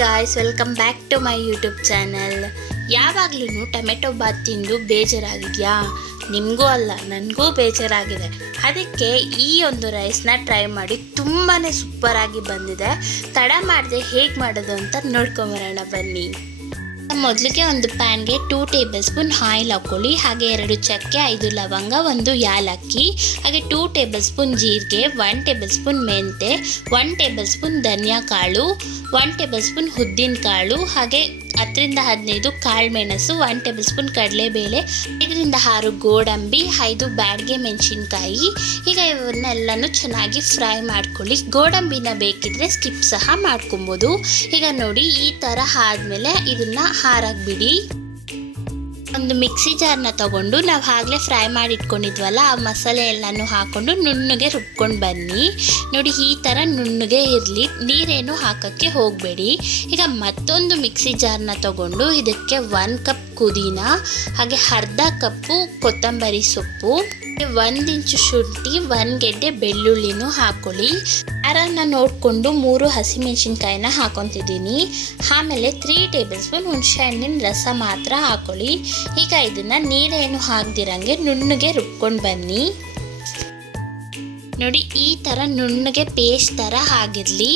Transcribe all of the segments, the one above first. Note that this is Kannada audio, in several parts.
Guys, welcome back to my YouTube channel. ಯಾವಾಗಲೂ ಟೊಮೆಟೊ ಬಾತ್ ತಿಂದು ಬೇಜಾರಾಗಿದೆಯಾ? ನಿಮಗೂ ಅಲ್ಲ, ನನಗೂ ಬೇಜಾರಾಗಿದೆ. ಅದಕ್ಕೆ ಈ ಒಂದು ರೈಸ್ನ ಟ್ರೈ ಮಾಡಿ ತುಂಬಾ ಸೂಪರಾಗಿ ಬಂದಿದೆ. ತಡ ಮಾಡದೆ ಹೇಗೆ ಮಾಡೋದು ಅಂತ ನೋಡ್ಕೊಂಬರೋಣ ಬನ್ನಿ. ಮೊದಲಿಗೆ ಒಂದು ಪ್ಯಾನ್ಗೆ 2 ಟೇಬಲ್ ಸ್ಪೂನ್ ಆಯಿಲ್ ಹಾಕ್ಕೊಳ್ಳಿ. ಹಾಗೆ 2 ಚಕ್ಕೆ, 5 ಲವಂಗ, 1 ಯಾಲಕ್ಕಿ, ಹಾಗೆ 2 ಟೇಬಲ್ ಸ್ಪೂನ್ ಜೀರಿಗೆ, 1 ಟೇಬಲ್ ಸ್ಪೂನ್ ಮೆಂತೆ, 1 ಟೇಬಲ್ ಸ್ಪೂನ್ ಧನಿಯಾ ಕಾಳು, 1 ಟೇಬಲ್ ಸ್ಪೂನ್ ಉದ್ದಿನ ಕಾಳು, ಹಾಗೆ 10 ರಿಂದ 15 ಕಾಳು ಮೆಣಸು, 1 ಟೇಬಲ್ ಸ್ಪೂನ್ ಕಡಲೆಬೇಳೆ, 5 ರಿಂದ 6 ಗೋಡಂಬಿ, 5 ಬ್ಯಾಡಗೆ ಮೆಣಸಿನ್ಕಾಯಿ. ಈಗ ಇವನ್ನೆಲ್ಲನೂ ಚೆನ್ನಾಗಿ ಫ್ರೈ ಮಾಡ್ಕೊಳ್ಳಿ. ಗೋಡಂಬಿನ ಬೇಕಿದ್ರೆ ಸ್ಕಿಪ್ ಸಹ ಮಾಡ್ಕೊಬೋದು. ಈಗ ನೋಡಿ, ಈ ಥರ ಆದಮೇಲೆ ಇದನ್ನು ಹಾರಾಕ್ಬಿಡಿ. ಒಂದು ಮಿಕ್ಸಿ ಜಾರ್ನ ತಗೊಂಡು ನಾವು ಆಗಲೇ ಫ್ರೈ ಮಾಡಿ ಇಟ್ಕೊಂಡಿದ್ವಲ್ಲ, ಆ ಮಸಾಲೆ ಎಲ್ಲನೂ ಹಾಕ್ಕೊಂಡು ನುಣ್ಣಗೆ ರುಬ್ಕೊಂಡು ಬನ್ನಿ. ನೋಡಿ, ಈ ಥರ ನುಣ್ಣಗೆ ಇರಲಿ, ನೀರೇನು ಹಾಕೋಕ್ಕೆ ಹೋಗಬೇಡಿ. ಈಗ ಮತ್ತೊಂದು ಮಿಕ್ಸಿ ಜಾರ್ನ ತಗೊಂಡು ಇದಕ್ಕೆ 1 ಕಪ್ ಪುದೀನ, ಹಾಗೆ ಅರ್ಧ ಕಪ್ಪು ಕೊತ್ತಂಬರಿ ಸೊಪ್ಪು, 1 ಇಂಚು ಶುಂಠಿ, 1 ಗೆಡ್ಡೆ ಬೆಳ್ಳುಳ್ಳಿನೂ ಹಾಕ್ಕೊಳ್ಳಿ. ಖಾರನ ನೋಡಿಕೊಂಡು 3 ಹಸಿಮೆಣಸಿನ್ಕಾಯಿನ ಹಾಕೊತಿದ್ದೀನಿ. ಆಮೇಲೆ 3 ಟೇಬಲ್ ಸ್ಪೂನ್ ಹುಣಸೆ ಹಣ್ಣಿನ ರಸ ಮಾತ್ರ ಹಾಕ್ಕೊಳ್ಳಿ. ಈಗ ಇದನ್ನು ನೀರೇನು ಹಾಕ್ದಿರಂಗೆ ನುಣ್ಣಗೆ ರುಬ್ಕೊಂಡು ಬನ್ನಿ. ನೋಡಿ, ಈ ಥರ ನುಣ್ಣಗೆ ಪೇಸ್ಟ್ ಥರ ಆಗಿರಲಿ.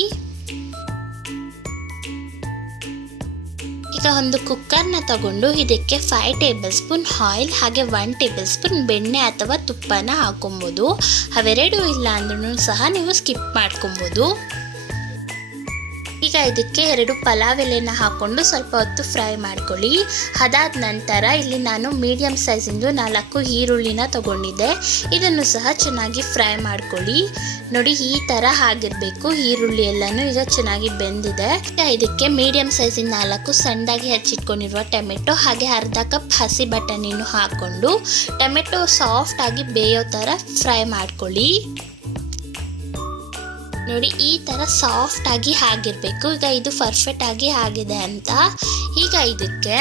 ಈಗ ಒಂದು ಕುಕ್ಕರ್ನ ತಗೊಂಡು ಇದಕ್ಕೆ 5 ಟೇಬಲ್ ಸ್ಪೂನ್ ಆಯಿಲ್, ಹಾಗೆ 1 ಟೇಬಲ್ ಸ್ಪೂನ್ ಬೆಣ್ಣೆ ಅಥವಾ ತುಪ್ಪನ ಹಾಕೊಬೋದು. ಅವೆರಡೂ ಇಲ್ಲ ಅಂದ್ರೂ ಸಹ ನೀವು ಸ್ಕಿಪ್ ಮಾಡ್ಕೊಬೋದು. ಈಗ ಇದಕ್ಕೆ 2 ಪಲಾವ್ ಎಲೆನ ಹಾಕ್ಕೊಂಡು ಸ್ವಲ್ಪ ಹೊತ್ತು ಫ್ರೈ ಮಾಡ್ಕೊಳ್ಳಿ. ಅದಾದ ನಂತರ ಇಲ್ಲಿ ನಾನು ಮೀಡಿಯಮ್ ಸೈಜಿಂದು 4 ಈರುಳ್ಳಿನ ತಗೊಂಡಿದ್ದೆ. ಇದನ್ನು ಸಹ ಚೆನ್ನಾಗಿ ಫ್ರೈ ಮಾಡ್ಕೊಳ್ಳಿ. ನೋಡಿ, ಈ ಥರ ಆಗಿರಬೇಕು. ಈರುಳ್ಳಿ ಎಲ್ಲನೂ ಈಗ ಚೆನ್ನಾಗಿ ಬೆಂದಿದೆ. ಇದಕ್ಕೆ ಮೀಡಿಯಮ್ ಸೈಜಿನ 4 ಸಣ್ಣದಾಗಿ ಹೆಚ್ಚಿಟ್ಕೊಂಡಿರುವ ಟೊಮೆಟೊ, ಹಾಗೆ ಅರ್ಧ ಕಪ್ ಹಸಿ ಬಟಾಣಿನೂ ಹಾಕ್ಕೊಂಡು ಟೊಮೆಟೊ ಸಾಫ್ಟ್ ಆಗಿ ಬೇಯೋ ಥರ ಫ್ರೈ ಮಾಡ್ಕೊಳ್ಳಿ. ನೋಡಿ, ಈ ಥರ ಸಾಫ್ಟ್ ಆಗಿ ಆಗಿರಬೇಕು. ಈಗ ಇದು ಪರ್ಫೆಕ್ಟ್ ಆಗಿ ಆಗಿದೆ ಅಂತ. ಈಗ ಇದಕ್ಕೆ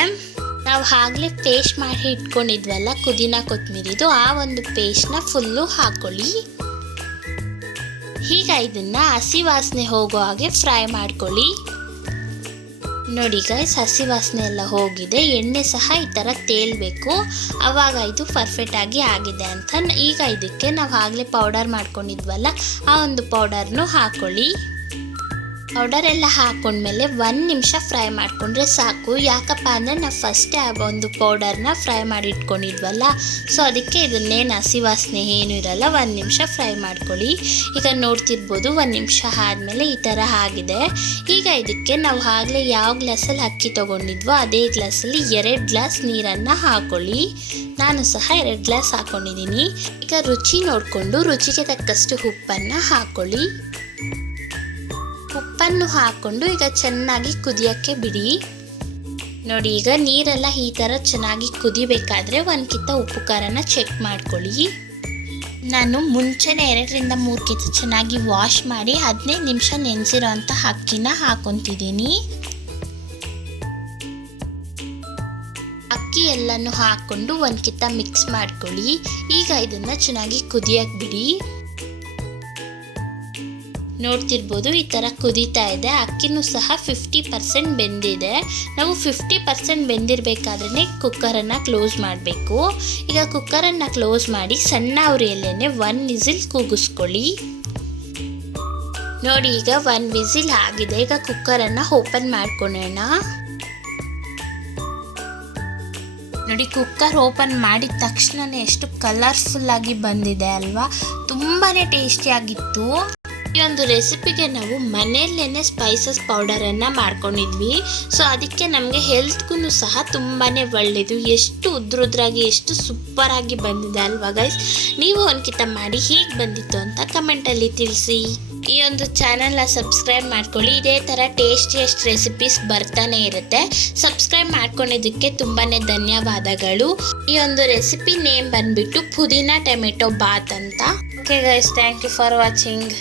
ನಾವು ಆಗಲೇ ಪೇಸ್ಟ್ ಮಾಡಿ ಇಟ್ಕೊಂಡಿದ್ವಲ್ಲ ಪುದೀನ ಕೊತ್ತಂಬರಿದು, ಆ ಒಂದು ಪೇಸ್ಟ್ನ ಫುಲ್ಲು ಹಾಕ್ಕೊಳ್ಳಿ. ಈಗ ಇದನ್ನು ಹಸಿ ವಾಸನೆ ಹೋಗೋ ಹಾಗೆ ಫ್ರೈ ಮಾಡ್ಕೊಳ್ಳಿ. ನೋಡಿ ಗೈಸ್, ಹಸಿ ವಾಸನೆ ಎಲ್ಲ ಹೋಗಿದೆ. ಎಣ್ಣೆ ಸಹ ಈ ಥರ ತೇಲ್ಬೇಕು, ಆವಾಗ ಇದು ಪರ್ಫೆಕ್ಟ್ ಆಗಿ ಆಗಿದೆ ಅಂತ. ಈಗ ಇದಕ್ಕೆ ನಾವು ಆಗಲೇ ಪೌಡರ್ ಮಾಡ್ಕೊಂಡಿದ್ವಲ್ಲ, ಆ ಒಂದು ಪೌಡರ್ನು ಹಾಕ್ಕೊಳ್ಳಿ. ಪೌಡರ್ ಎಲ್ಲ ಹಾಕ್ಕೊಂಡ್ಮೇಲೆ 1 ನಿಮಿಷ ಫ್ರೈ ಮಾಡಿಕೊಂಡ್ರೆ ಸಾಕು. ಯಾಕಪ್ಪ ಅಂದರೆ ನಾವು ಫಸ್ಟೇ ಆ ಒಂದು ಪೌಡರ್ನ ಫ್ರೈ ಮಾಡಿ ಇಟ್ಕೊಂಡಿದ್ವಲ್ಲ, ಸೊ ಅದಕ್ಕೆ ಇದನ್ನೇನು ಹಸಿ ವಾಸನೆ ಏನೂ ಇರಲ್ಲ. 1 ನಿಮಿಷ ಫ್ರೈ ಮಾಡ್ಕೊಳ್ಳಿ. ಈಗ ನೋಡ್ತಿರ್ಬೋದು, 1 ನಿಮಿಷ ಆದಮೇಲೆ ಈ ಥರ ಆಗಿದೆ. ಈಗ ಇದಕ್ಕೆ ನಾವು ಆಗಲೇ ಯಾವ ಗ್ಲಾಸಲ್ಲಿ ಅಕ್ಕಿ ತೊಗೊಂಡಿದ್ವೋ ಅದೇ ಗ್ಲಾಸಲ್ಲಿ 2 ಗ್ಲಾಸ್ ನೀರನ್ನು ಹಾಕ್ಕೊಳ್ಳಿ. ನಾನು ಸಹ 2 ಗ್ಲಾಸ್ ಹಾಕ್ಕೊಂಡಿದ್ದೀನಿ. ಈಗ ರುಚಿ ನೋಡಿಕೊಂಡು ರುಚಿಗೆ ತಕ್ಕಷ್ಟು ಉಪ್ಪನ್ನು ಹಾಕ್ಕೊಳ್ಳಿ. ಉಪ್ಪನ್ನು ಹಾಕ್ಕೊಂಡು ಈಗ ಚೆನ್ನಾಗಿ ಕುದಿಯೋಕ್ಕೆ ಬಿಡಿ. ನೋಡಿ, ಈಗ ನೀರೆಲ್ಲ ಈ ಥರ ಚೆನ್ನಾಗಿ ಕುದಿಬೇಕಾದ್ರೆ 1 ಕಿತ್ತ ಉಪ್ಪು ಖಾರನ ಚೆಕ್ ಮಾಡ್ಕೊಳ್ಳಿ. ನಾನು ಮುಂಚೆನೇ 2 ರಿಂದ 3 ಕಿತ್ತ ಚೆನ್ನಾಗಿ ವಾಶ್ ಮಾಡಿ 15 ನಿಮಿಷ ನೆನೆಸಿರೋ ಅಂಥ ಅಕ್ಕಿನ ಹಾಕ್ಕೊತಿದ್ದೀನಿ. ಅಕ್ಕಿ ಎಲ್ಲನೂ ಹಾಕ್ಕೊಂಡು 1 ಕಿತ್ತ ಮಿಕ್ಸ್ ಮಾಡ್ಕೊಳ್ಳಿ. ಈಗ ಇದನ್ನು ಚೆನ್ನಾಗಿ ಕುದಿಯೋಕ್ಕೆ ಬಿಡಿ. ನೋಡ್ತಿರ್ಬೋದು, ಈ ಥರ ಕುದೀತಾ ಇದೆ. ಅಕ್ಕಿನೂ ಸಹ 50% ಬೆಂದಿದೆ. ನಾವು 50% ಬೆಂದಿರಬೇಕಾದ್ರೆ ಕುಕ್ಕರನ್ನು ಕ್ಲೋಸ್ ಮಾಡಬೇಕು. ಈಗ ಕುಕ್ಕರನ್ನು ಕ್ಲೋಸ್ ಮಾಡಿ ಸಣ್ಣ ಉರಿಯಲ್ಲೇ 1 ವಿಸಿಲ್ ಕೂಗಿಸ್ಕೊಳ್ಳಿ. ನೋಡಿ, ಈಗ 1 ವಿಸಿಲ್ ಆಗಿದೆ. ಈಗ ಕುಕ್ಕರನ್ನು ಓಪನ್ ಮಾಡ್ಕೊಳ್ಳೋಣ. ನೋಡಿ, ಕುಕ್ಕರ್ ಓಪನ್ ಮಾಡಿದ ತಕ್ಷಣವೇ ಎಷ್ಟು ಕಲರ್ಫುಲ್ಲಾಗಿ ಬಂದಿದೆ ಅಲ್ವಾ? ತುಂಬಾ ಟೇಸ್ಟಿಯಾಗಿತ್ತು. ಈ ಒಂದು ರೆಸಿಪಿಗೆ ನಾವು ಮನೆಯಲ್ಲೇ ಸ್ಪೈಸಸ್ ಪೌಡರನ್ನು ಮಾಡ್ಕೊಂಡಿದ್ವಿ. ಸೊ ಅದಕ್ಕೆ ನಮಗೆ ಹೆಲ್ತ್ಗೂ ಸಹ ತುಂಬಾ ಒಳ್ಳೆಯದು. ಎಷ್ಟು ಉದ್ರುದ್ರಾಗಿ ಎಷ್ಟು ಸೂಪರಾಗಿ ಬಂದಿದೆ ಅಲ್ವಾ ಗೈಸ್? ನೀವು ಒಂದ್ಕಿತ ಮಾಡಿ ಹೇಗೆ ಬಂದಿತ್ತು ಅಂತ ಕಮೆಂಟಲ್ಲಿ ತಿಳಿಸಿ. ಈ ಒಂದು ಚಾನಲ್ನ ಸಬ್ಸ್ಕ್ರೈಬ್ ಮಾಡ್ಕೊಳ್ಳಿ. ಇದೇ ಥರ ಟೇಸ್ಟಿಯಸ್ಟ್ ರೆಸಿಪೀಸ್ ಬರ್ತಾನೆ ಇರುತ್ತೆ. ಸಬ್ಸ್ಕ್ರೈಬ್ ಮಾಡ್ಕೊಂಡಿದ್ದಕ್ಕೆ ತುಂಬಾ ಧನ್ಯವಾದಗಳು. ಈ ಒಂದು ರೆಸಿಪಿ ನೇಮ್ ಬಂದುಬಿಟ್ಟು ಪುದೀನ ಟೊಮೆಟೊ ಬಾತ್ ಅಂತ. Okay guys, thank you for watching.